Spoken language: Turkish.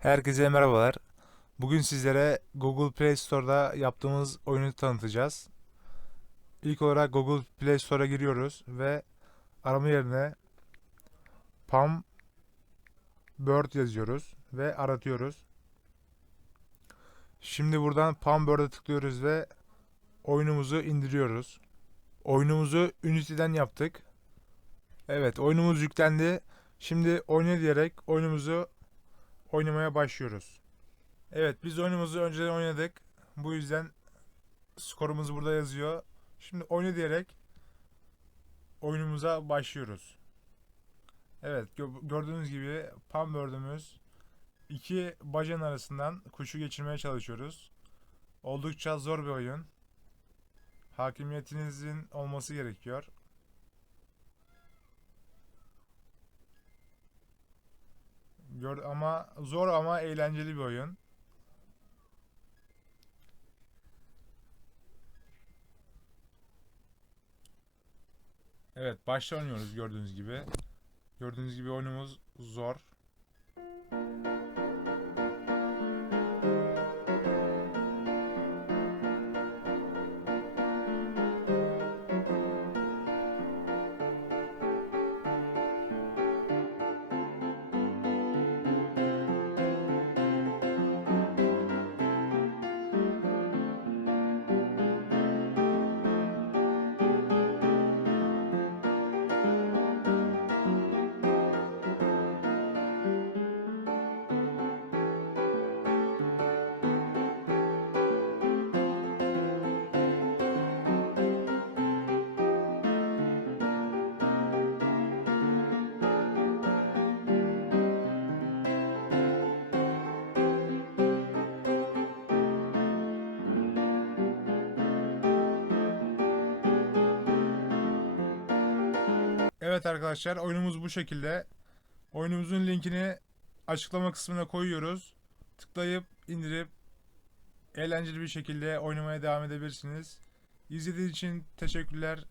Herkese merhabalar. Bugün sizlere Google Play Store'da yaptığımız oyunu tanıtacağız. İlk olarak Google Play Store'a giriyoruz ve arama yerine Pam Bird yazıyoruz ve aratıyoruz. Şimdi buradan Pam Bird'e tıklıyoruz ve oyunumuzu indiriyoruz. Oyunumuzu Unity'den yaptık. Evet, oyunumuz yüklendi. Şimdi oyna diyerek oyunumuzu oynamaya başlıyoruz. Evet biz oyunumuzu önceden oynadık. Bu yüzden skorumuz burada yazıyor. Şimdi oyna diyerek oyunumuza başlıyoruz. Evet gö- gördüğünüz gibi Pam Bird'ümüz iki bacan arasından kuşu geçirmeye çalışıyoruz. Oldukça zor bir oyun. Hakimiyetinizin olması gerekiyor. Gör ama zor ama eğlenceli bir oyun. Evet, başta oynuyoruz gördüğünüz gibi. Gördüğünüz gibi oyunumuz zor. Evet arkadaşlar, oyunumuz bu şekilde. Oyunumuzun linkini açıklama kısmına koyuyoruz. Tıklayıp indirip eğlenceli bir şekilde oynamaya devam edebilirsiniz. İzlediğiniz için teşekkürler.